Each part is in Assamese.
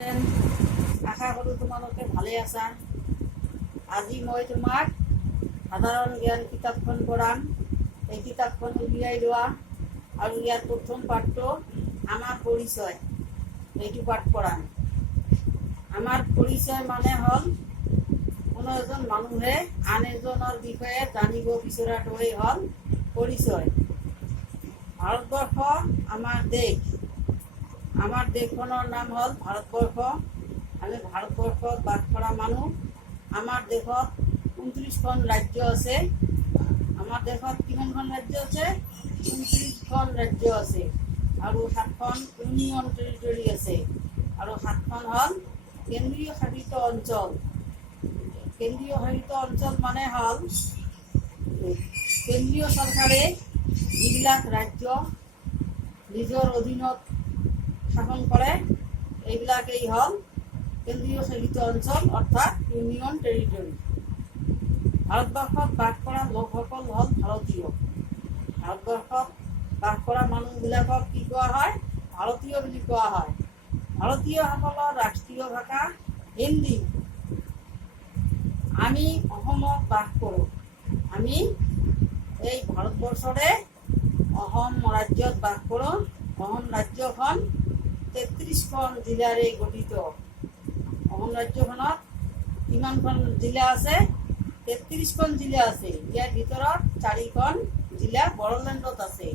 আশা কৰোঁ তোমালোকে ভালে আছা। আজি মই তোমাক সাধাৰণ জ্ঞান কিতাপখন পঢ়াম। এই কিতাপখন উলিয়াই লোৱা আৰু ইয়াৰ প্ৰথম পাঠটো আমাৰ পৰিচয়, এইটো পাঠ পঢ়াম। আমাৰ পৰিচয় মানে হ'ল কোনো এজন মানুহে আন এজনৰ বিষয়ে জানিব বিচৰাটোৱেই হ'ল পৰিচয়। ভাৰতবৰ্ষ আমাৰ দেশ। আমাৰ দেশখনৰ নাম হ'ল ভাৰতবৰ্ষ। আমি ভাৰতবৰ্ষত বাস কৰা মানুহ। আমাৰ দেশত 29খন ৰাজ্য আছে। আমাৰ দেশত কিমানখন ৰাজ্য আছে? 29খন ৰাজ্য আছে আৰু 7খন ইউনিয়ন টেৰিটৰী আছে আৰু 7খন হ'ল কেন্দ্ৰীয় শাসিত অঞ্চল। কেন্দ্ৰীয় শাসিত অঞ্চল মানে হ'ল কেন্দ্ৰীয় চৰকাৰে যিবিলাক ৰাজ্য নিজৰ অধীনত শাসন কৰে, এইবিলাকেই হ'ল কেন্দ্ৰীয় শাসিত অঞ্চল অৰ্থাৎ ইউনিয়ন টেৰিটৰী। ভাৰতবৰ্ষত বাস কৰা লোকসকল হ'ল ভাৰতীয়। ভাৰতবৰ্ষত বাস কৰা মানুহবিলাকক কি কোৱা হয়? ভাৰতীয় বুলি কোৱা হয়। ভাৰতীয়সকলৰ ৰাষ্ট্ৰীয় ভাষা হিন্দী। আমি অসমত বাস কৰোঁ। আমি এই ভাৰতবৰ্ষৰে অসম ৰাজ্যত বাস কৰোঁ। অসম ৰাজ্যখন 33খন জিলাৰে গঠিত। অসম ৰাজ্যখনত কিমানখন জিলা আছে? 33খন জিলা আছে। ইয়াৰ ভিতৰত 4খন জিলা বড়োলেণ্ডত আছে।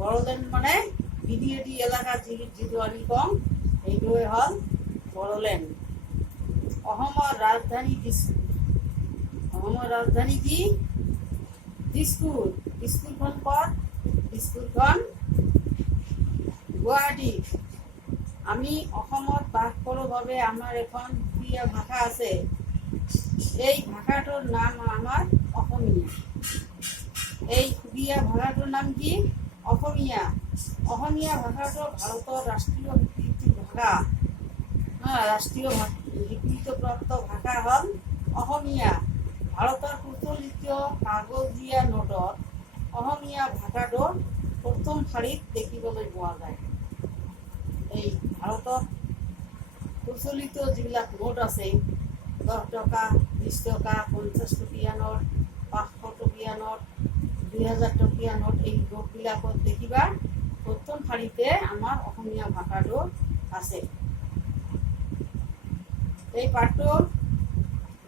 বড়োলেণ্ড মানে বিডিএডি এলেকা যিটো আমি কওঁ, সেইটোৱে হ'ল বড়োলেণ্ড। অসমৰ ৰাজধানী অসমৰ ৰাজধানী কি? দিছপুৰ। দিছপুৰখন ক'ত? দিছপুৰখন গুৱাহাটী। আমি অসমত বাস কৰোঁ বাবে আমাৰ এখন প্ৰিয় ভাষা আছে। এই ভাষাটোৰ নাম আমাৰ অসমীয়া। এই প্ৰিয় ভাষাটোৰ নাম কি? অসমীয়া। অসমীয়া ভাষাটো ভাৰতৰ ৰাষ্ট্ৰীয় স্বীকৃত ভাষা। ৰাষ্ট্ৰীয় স্বীকৃতিপ্ৰাপ্ত ভাষা হ'ল অসমীয়া। ভাৰতৰ প্ৰচলিত কাগজীয়া নোটত অসমীয়া ভাষাটো প্ৰথম শাৰীত দেখিবলৈ পোৱা যায়। এই ভাৰতত প্ৰচলিত যিবিলাক নোট আছে, 10 টকা, 20 টকা, 50 টকীয়া নোট, 500 টকীয়া নোট, 2000 টকীয়া নোট, এই নোটবিলাকত দেখিবা প্ৰথম শাৰীতে আমাৰ অসমীয়া ভাষাটো আছে। এই পাঠটো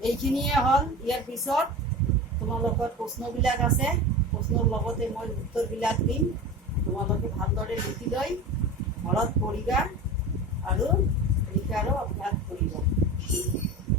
এইখিনিয়ে হ'ল। ইয়াৰ পিছত তোমালোকৰ প্ৰশ্নবিলাক আছে। প্ৰশ্নৰ লগতে মই উত্তৰবিলাক দিম। তোমালোকে ভালদৰে লিখি লৈ ঘৰত পঢ়িবা আৰু